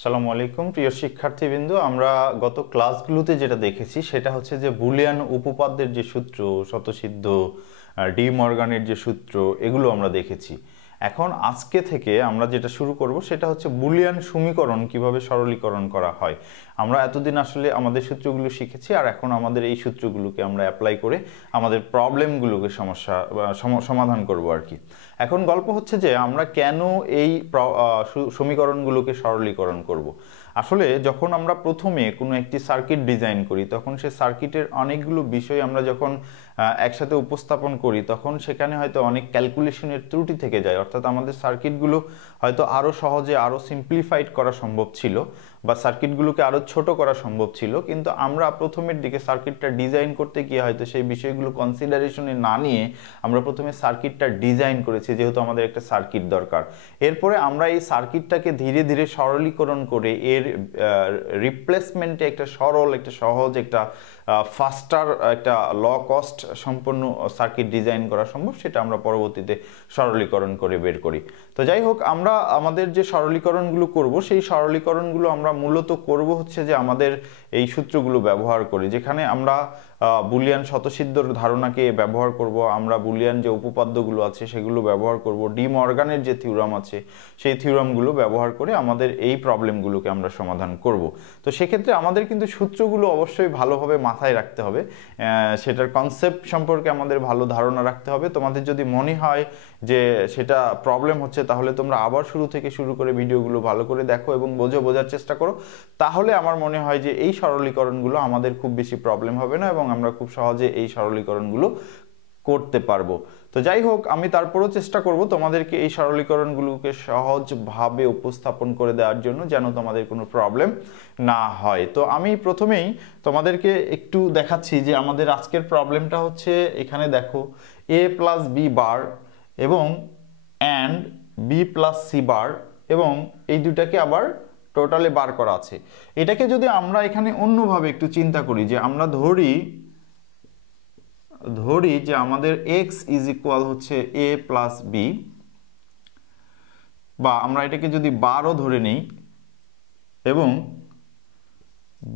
আসসালামু আলাইকুম প্রিয় শিক্ষার্থীবৃন্দ, আমরা গত ক্লাসগুলোতে যেটা দেখেছি সেটা হচ্ছে যে বুলিয়ান উপপাদ্যের যে সূত্র, স্বতঃসিদ্ধ, ডি মর্গানের যে সূত্র, এগুলো আমরা দেখেছি। এখন আজকে থেকে আমরা যেটা শুরু করব সেটা হচ্ছে বুলিয়ান সমীকরণ কিভাবে সরলীকরণ করা হয়। আমরা এতদিন আসলে আমাদের সূত্রগুলো শিখেছি, আর এখন আমাদের এই সূত্রগুলোকে আমরা অ্যাপ্লাই করে আমাদের প্রবলেমগুলোকে সমাধান করব আর কি। এখন গল্প হচ্ছে যে আমরা কেন এই সমীকরণগুলোকে সরলীকরণ করব। আসলে যখন আমরা প্রথমে কোনো একটি সার্কিট ডিজাইন করি, তখন সে সার্কিটের অনেকগুলো বিষয় আমরা যখন একসাথে উপস্থাপন করি, তখন সেখানে হয়তো অনেক ক্যালকুলেশনের ত্রুটি থেকে যায়। অর্থাৎ আমাদের সার্কিটগুলো হয়তো আরও সহজে, আরও সিম্পলিফাইড করা সম্ভব ছিল, বা সার্কিটগুলোকে আরও ছোট করা সম্ভব ছিল, কিন্তু আমরা প্রথমের দিকে সার্কিটটা ডিজাইন করতে গিয়ে হয়তো সেই বিষয়গুলো কনসিডারেশনে না নিয়ে আমরা প্রথমে সার্কিটটা ডিজাইন করেছি, যেহেতু আমাদের একটা সার্কিট দরকার। এরপরে আমরা এই সার্কিটটাকে ধীরে ধীরে সরলীকরণ করে এর রিপ্লেসমেন্টে একটা সরল, একটা সহজ, একটা ফাস্টার, একটা ল কস্ট সম্পন্ন সার্কিট ডিজাইন করা সম্ভব, সেটা আমরা পরবর্তীতে সরলীকরণ করে বের করি। তো যাই হোক, আমরা আমাদের যে সরলীকরণগুলো করব, সেই সরলীকরণগুলো আমরা মূলত করব হচ্ছে যে আমাদের এই সূত্রগুলো ব্যবহার করে, যেখানে আমরা বুলিয়ান স্বতঃসিদ্ধর ধারণাকে ব্যবহার করব, আমরা বুলিয়ান যে উপপাদ্যগুলো আছে সেগুলো ব্যবহার করব, ডি মর্গানের যে থিওরাম আছে সেই থিওরামগুলো ব্যবহার করে আমাদের এই প্রবলেমগুলোকে আমরা সমাধান করব। তো সেক্ষেত্রে আমাদের কিন্তু সূত্রগুলো অবশ্যই ভালোভাবে মাথায় রাখতে হবে, সেটার কনসেপ্ট সম্পর্কে আমাদের ভালো ধারণা রাখতে হবে। তোমাদের যদি মনে হয় যে সেটা প্রবলেম হচ্ছে, তাহলে তোমরা আবার শুরু থেকে শুরু করে ভিডিওগুলো ভালো করে দেখো এবং বোঝার চেষ্টা করো। তাহলে আমার মনে হয় যে এই সরলীকরণগুলো আমাদের খুব বেশি প্রবলেম হবে না এবং আমরা খুব সহজে এই সরলীকরণগুলো করতে পারবো। তো যাই হোক, আমি তারপরও চেষ্টা করব তোমাদেরকে এই সরলীকরণগুলোকে সহজভাবে উপস্থাপন করে দেওয়ার জন্য, যেন তোমাদের কোনো প্রবলেম না হয়। তো আমি প্রথমেই তোমাদেরকে একটু দেখাচ্ছি যে আমাদের আজকের প্রবলেমটা হচ্ছে, এখানে দেখো a প্লাস বি বার এবং and B plus C bar, এবং এই দুটাকে আবার টোটালে বার করা আছে। এটাকে যদি আমরা এখানে অন্যভাবে একটু চিন্তা করি, যে আমরা ধরি যে আমাদের x ইজ ইকুয়াল হচ্ছে a প্লাস বি, বা আমরা এটাকে যদি বারও ধরে নিই, এবং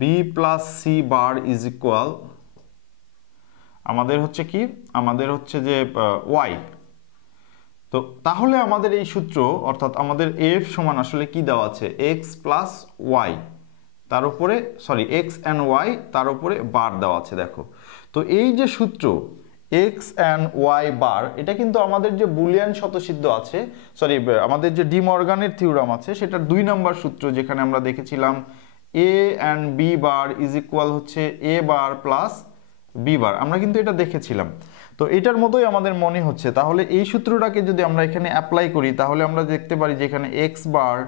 b plus C bar is equal আমাদের হচ্ছে কি, আমাদের হচ্ছে যে y। তো তাহলে আমাদের এই সূত্র, অর্থাৎ আমাদের f সমান আসলে কি দেওয়া আছে, x প্লাস ওয়াই, তার উপরে x অ্যান্ড y, তার উপরে বার দেওয়া আছে। দেখো, তো এই যে সূত্র x অ্যান্ড y বার, এটা কিন্তু আমাদের যে বুলিয়ান স্বতঃসিদ্ধ আছে, আমাদের যে ডি মর্গানের থিওরাম আছে, সেটার 2 নম্বর সূত্র, যেখানে আমরা দেখেছিলাম a and B bar is equal হচ্ছে a bar plus B bar. আমরা কিন্তু এটা দেখেছিলাম। তো এটার মতোই আমাদের মনে হচ্ছে। তাহলে এই সূত্রটাকে যদি আমরা এখানে অ্যাপ্লাই করি, তাহলে আমরা দেখতে পারি যে এখানে x বার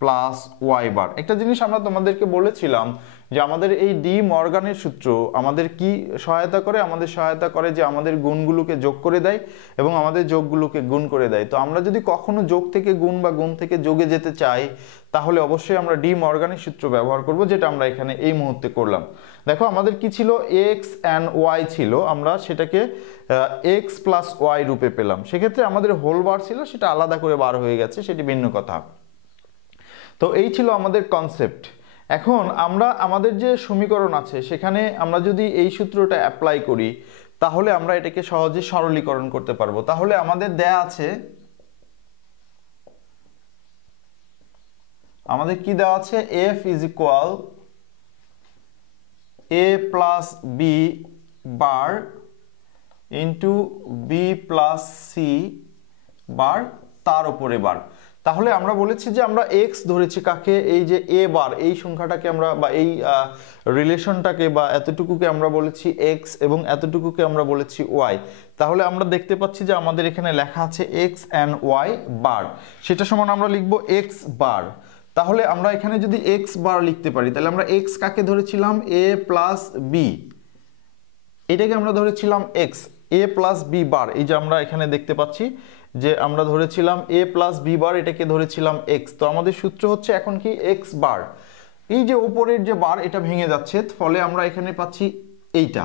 প্লাস ওয়াই বার। একটা জিনিস আমরা তোমাদেরকে বলেছিলাম যে আমাদের এই ডি মর্গানের সূত্র আমাদের কি সহায়তা করে, আমাদের সহায়তা করে যে আমাদের গুণগুলোকে যোগ করে দেয় এবং আমাদের যোগগুলোকে গুণ করে দেয়। তো আমরা যদি কখনো যোগ থেকে গুণ বা গুণ থেকে যোগে যেতে চাই, তাহলে অবশ্যই আমরা ডি মর্গানের সূত্র ব্যবহার করব, যেটা আমরা এখানে এই মুহূর্তে করলাম। দেখো, আমাদের কি ছিল, x অ্যান্ড ওয়াই ছিল, আমরা সেটাকে x প্লাস ওয়াই রূপে পেলাম। সেক্ষেত্রে আমাদের হোল বার ছিল, সেটা আলাদা করে বার হয়ে গেছে, সেটি ভিন্ন কথা। তো এই ছিল আমাদের কনসেপ্ট। এখন আমরা আমাদের যে সমীকরণ আছে, সেখানে আমরা যদি এই সূত্রটা অ্যাপ্লাই করি, তাহলে আমরা এটাকে সহজে সরলীকরণ করতে পারবো। তাহলে আমাদের দেয়া আছে, আমাদের কি দেওয়া আছে, f is equal a plus B bar into B plus C bar, তার উপরে বার। তাহলে আমরা বলেছি যে আমরা x ধরেছি কাকে, এই যে a বার, এই সংখ্যাটাকে আমরা, বা এই রিলেশনটাকে, বা এতটুকুকে আমরা বলেছি x এবং এতটুকুকে আমরা বলেছি y। তাহলে আমরা দেখতে পাচ্ছি যে আমাদের এখানে লেখা আছে x and y বার, সেটা সমান আমরা লিখব x বার। তাহলে আমরা এখানে যদি x বার লিখতে পারি, তাহলে আমরা x কাকে ধরেছিলাম, a প্লাস বি, এটাকে আমরা ধরেছিলাম x, a plus B bar. এই যে আমরা এখানে দেখতে পাচ্ছি যে আমরা ধরেছিলাম a প্লাস বি বার, এটাকে ধরেছিলাম x। তো আমাদের সূত্র হচ্ছে এখন কি, x বার। এই যে উপরের যে বার, এটা ভেঙে যাচ্ছে, ফলে আমরা এখানে পাচ্ছি এইটা,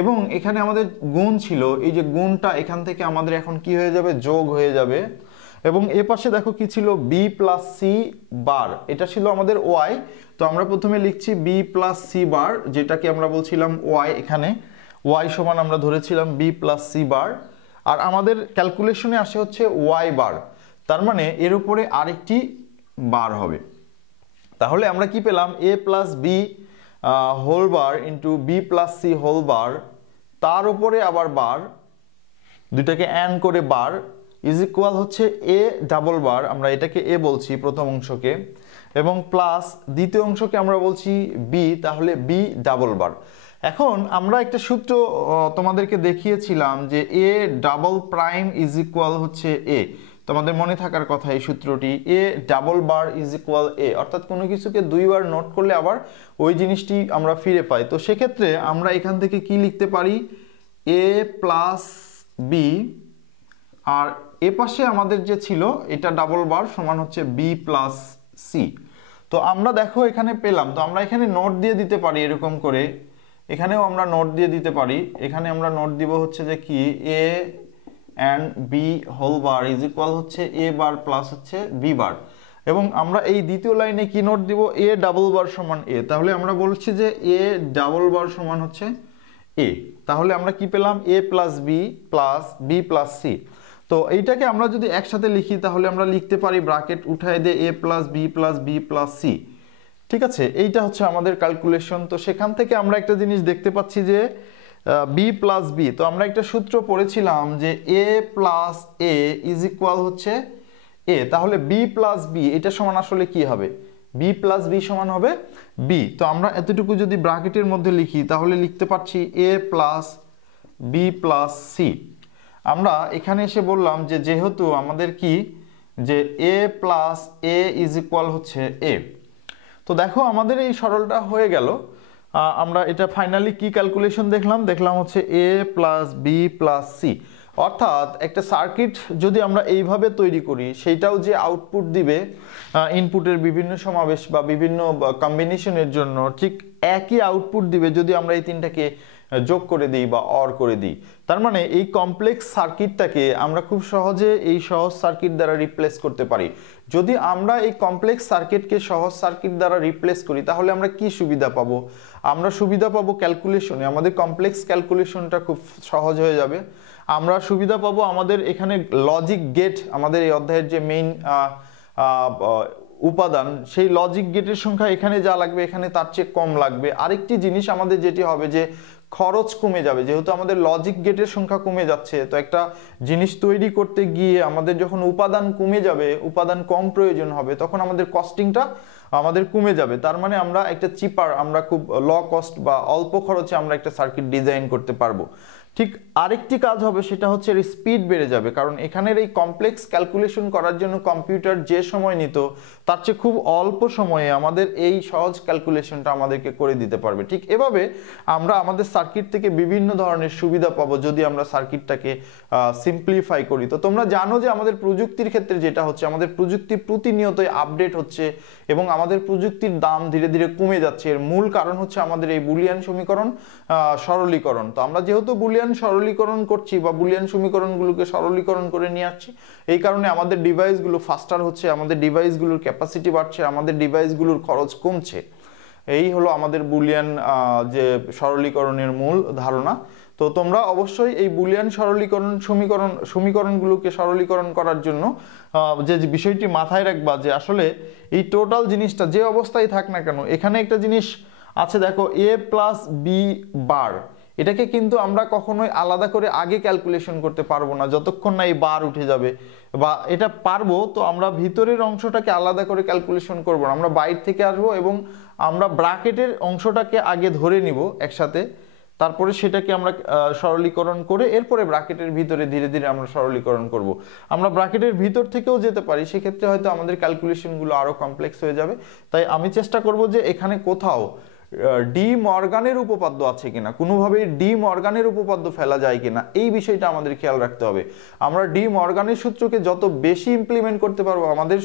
এবং এখানে আমাদের গুণ ছিল, এই যে গুণটা এখান থেকে আমাদের এখন কি হয়ে যাবে, যোগ হয়ে যাবে। এবং এ পাশে দেখো কি ছিল বি প্লাস সি বার, এটা ছিল আমাদের ওয়াই। তো আমরা প্রথমে লিখছি বি প্লাস সি বার, যেটাকে আমরা বলছিলাম ওয়াই, এখানে ওয়াই সমান আমরা ধরেছিলাম বি প্লাস সি বার, আর আমাদের ক্যালকুলেশনে আসে হচ্ছে ওয়াই বার, তার মানে এর উপরে আরেকটি বার হবে। তাহলে আমরা কি পেলাম, A plus B whole bar into B plus C whole bar, তার উপরে আবার বার, দুইটাকে অ্যান করে বার, ইজ ইকুয়াল হচ্ছে এ ডাবল বার, আমরা এটাকে এ বলছি প্রথম অংশকে, এবং প্লাস দ্বিতীয় অংশকে আমরা বলছি বি, তাহলে বি ডাবল বার। এখন আমরা একটা সূত্র তোমাদেরকে দেখিয়েছিলাম যে A double prime is equal হচ্ছে এ, তোমাদের মনে থাকার কথা এই সূত্রটি, A double bar is equal A, অর্থাৎ কোনো কিছুকে দুইবার নোট করলে আবার ওই জিনিসটি আমরা ফিরে পাই। তো সেক্ষেত্রে আমরা এখান থেকে কি লিখতে পারি, এ প্লাস বি, আর এ পাশে আমাদের যে ছিল এটা ডাবল বার সমান হচ্ছে বি প্লাস সি। তো আমরা দেখো এখানে পেলাম, তো আমরা এখানে নোট দিয়ে দিতে পারি এরকম করে, এখানেও আমরা নোট দিয়ে দিতে পারি, এখানে আমরা নোট দিব হচ্ছে যে কি A and B whole bar is equal হচ্ছে এ বার প্লাস হচ্ছে বি বার, এবং আমরা এই দ্বিতীয় লাইনে কি নোট দিব, এ ডাবল বার সমান এ, তাহলে আমরা বলছি যে এ ডাবল বার সমান হচ্ছে এ। তাহলে আমরা কি পেলাম, A plus B plus C. তো এইটাকে আমরা যদি একসাথে লিখি তাহলে আমরা লিখতে পারি ব্র্যাকেট উঠায় দিয়ে এ প্লাস বি প্লাস সি, ঠিক আছে, এইটা হচ্ছে আমাদের ক্যালকুলেশন। তো সেখান থেকে আমরা একটা জিনিস দেখতে পাচ্ছি যে বি প্লাস বি, তো আমরা একটা সূত্র পড়েছিলাম যে এ প্লাস এ ইজ ইকুয়াল হচ্ছে এ, তাহলে বি প্লাস বি এটা সমান আসলে কি হবে, বি প্লাস বি সমান হবে বি। তো আমরা এতটুকু যদি ব্র্যাকেটের মধ্যে লিখি তাহলে লিখতে পারছি এ প্লাস বি প্লাস সি। আমরা এখানে এসে বললাম যে যেহেতু আমাদের কি যে এ প্লাস এ ইজ ইকুয়াল হচ্ছে এ, তো দেখো আমাদের এই সরলটা হয়ে গেল। আমরা এটা ফাইনালি কি ক্যালকুলেশন দেখলাম হচ্ছে এ প্লাস বি প্লাস সি, অর্থাৎ একটা সার্কিট যদি আমরা এইভাবে তৈরি করি সেইটাও যে আউটপুট দিবে ইনপুটের বিভিন্ন সমাবেশ বা বিভিন্ন কম্বিনেশনের জন্য, ঠিক একই আউটপুট দিবে যদি আমরা এই তিনটাকে যোগ করে দিই বা অর করে দিই। তার মানে এই কমপ্লেক্স সার্কিটটাকে আমরা খুব সহজে এই সহজ সার্কিট দ্বারা রিপ্লেস করতে পারি। যদি আমরা এই কমপ্লেক্স সার্কিটকে সহজ সার্কিট দ্বারা রিপ্লেস করি তাহলে আমরা কি সুবিধা পাবো, আমরা সুবিধা পাবো ক্যালকুলেশনে, আমাদের কমপ্লেক্স ক্যালকুলেশনটা খুব সহজ হয়ে যাবে। আমরা সুবিধা পাবো আমাদের এখানে লজিক গেট, আমাদের এই অধ্যায়ের যে মেইন উপাদান, সেই লজিক গেটের সংখ্যা এখানে যা লাগবে এখানে তার চেয়ে কম লাগবে। আরেকটি জিনিস আমাদের যেটি হবে যে খরচ কমে যাবে, যেহেতু আমাদের লজিক গেটের সংখ্যা কমে যাচ্ছে, তো একটা জিনিস তৈরি করতে গিয়ে আমাদের যখন উপাদান কমে যাবে, উপাদান কম প্রয়োজন হবে, তখন আমাদের কস্টিংটা আমাদের কমে যাবে। তার মানে আমরা একটা চিপার, আমরা খুব ল কস্ট বা অল্প খরচে আমরা একটা সার্কিট ডিজাইন করতে পারবো। ঠিক আরেকটি কাজ হবে সেটা হচ্ছে এর স্পিড বেড়ে যাবে, কারণ এখানের এই কমপ্লেক্স ক্যালকুলেশন করার জন্য কম্পিউটার যে সময় নিত তার চেয়ে খুব অল্প সময়ে আমাদের এই সহজ ক্যালকুলেশনটা আমাদেরকে করে দিতে পারবে। ঠিক এভাবে আমরা আমাদের সার্কিট থেকে বিভিন্ন ধরনের সুবিধা পাবো যদি আমরা সার্কিটটাকে সিম্পলিফাই করি। তো তোমরা জানো যে আমাদের প্রযুক্তির ক্ষেত্রে যেটা হচ্ছে, আমাদের প্রযুক্তি প্রতিনিয়তই আপডেট হচ্ছে এবং আমাদের প্রযুক্তির দাম ধীরে ধীরে কমে যাচ্ছে। এর মূল কারণ হচ্ছে আমাদের এই বুলিয়ান সমীকরণ সরলীকরণ। তো আমরা যেহেতু বুলিয়ান সরলীকরণ করছি বা বুলিয়ান সমীকরণগুলোকে সরলীকরণ করে নিয়ে আসছি, এই কারণে আমাদের ডিভাইসগুলো ফাস্টার হচ্ছে, আমাদের ডিভাইসগুলোর ক্যাপাসিটি বাড়ছে, আমাদের ডিভাইসগুলোর খরচ কমছে। এই হলো আমাদের বুলিয়ান যে সরলীকরণের মূল ধারণা। তো তোমরা অবশ্যই এই বুলিয়ান সমীকরণগুলোকে সরলীকরণ করার জন্য যে বিষয়টি মাথায় রাখবা যে আসলে এই টোটাল জিনিসটা যে অবস্থায় থাক না কেন, এখানে একটা জিনিস আছে দেখো, এ প্লাস বি বার, এটাকে কিন্তু আমরা কখনোই আলাদা করে আগে ক্যালকুলেশন করতে পারবো না যতক্ষণ না এই বার উঠে যাবে, বা এটা পারবো তো আমরা ভিতরের অংশটাকে আলাদা করে ক্যালকুলেশন করব না, আমরা বাইরে থেকে আসবো এবং আমরা ব্র্যাকেটের অংশটাকে আগে ধরে নিব একসাথে, তারপরে সেটাকে আমরা সরলীকরণ করে এরপরে ব্র্যাকেটের ভিতরে ধীরে ধীরে আমরা সরলীকরণ করব। আমরা ব্র্যাকেটের ভিতর থেকেও যেতে পারি, সেক্ষেত্রে হয়তো আমাদের ক্যালকুলেশনগুলো আরো কমপ্লেক্স হয়ে যাবে। তাই আমি চেষ্টা করব যে এখানে কোথাও ডি মর্গানের উপপাদ্য আছে কিনা, কোনোভাবে ডি মর্গানের উপপাদ্য ফেলা যায় কিনা, এই বিষয়টা আমাদের খেয়াল রাখতে হবে। আমরা ডি মর্গানের সূত্রকে যত বেশি ইমপ্লিমেন্ট করতে পারবো আমাদের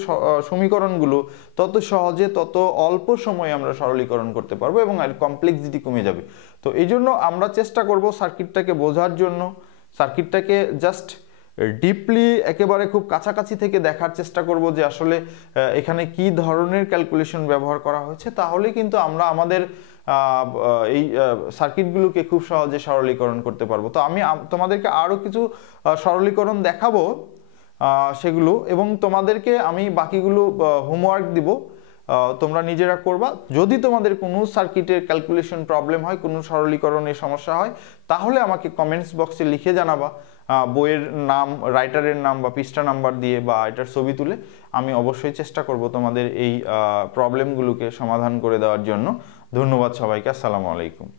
সমীকরণগুলো, তত সহজে তত অল্প সময়ে আমরা সরলীকরণ করতে পারবো এবং আর কমপ্লেক্সিটি কমে যাবে। তো এই জন্য আমরা চেষ্টা করব সার্কিটটাকে বোঝার জন্য, সার্কিটটাকে জাস্ট ডিপলি একেবারে খুব কাছাকাছি থেকে দেখার চেষ্টা করব যে আসলে এখানে কি ধরনের ক্যালকুলেশন ব্যবহার করা হয়েছে, তাহলে কিন্তু আমরা আমাদের এই সার্কিটগুলোকে খুব সহজে সরলীকরণ করতে পারবো। তো আমি তোমাদেরকে আরও কিছু সরলীকরণ দেখাবো সেগুলো, এবং তোমাদেরকে আমি বাকিগুলো হোমওয়ার্ক দিব, তোমরা নিজেরা করবা। যদি তোমাদের কোনো সার্কিটের ক্যালকুলেশন প্রবলেম হয়, কোনো সরলীকরণের সমস্যা হয়, তাহলে আমাকে কমেন্টস বক্সে লিখে জানাবা, বইয়ের নাম, রাইটারের নাম বা পৃষ্ঠা নাম্বার দিয়ে বা এটার ছবি তুলে। আমি অবশ্যই চেষ্টা করব তোমাদের এই প্রবলেমগুলোকে সমাধান করে দেওয়ার জন্য। ধন্যবাদ সবাইকে, আসসালামু আলাইকুম।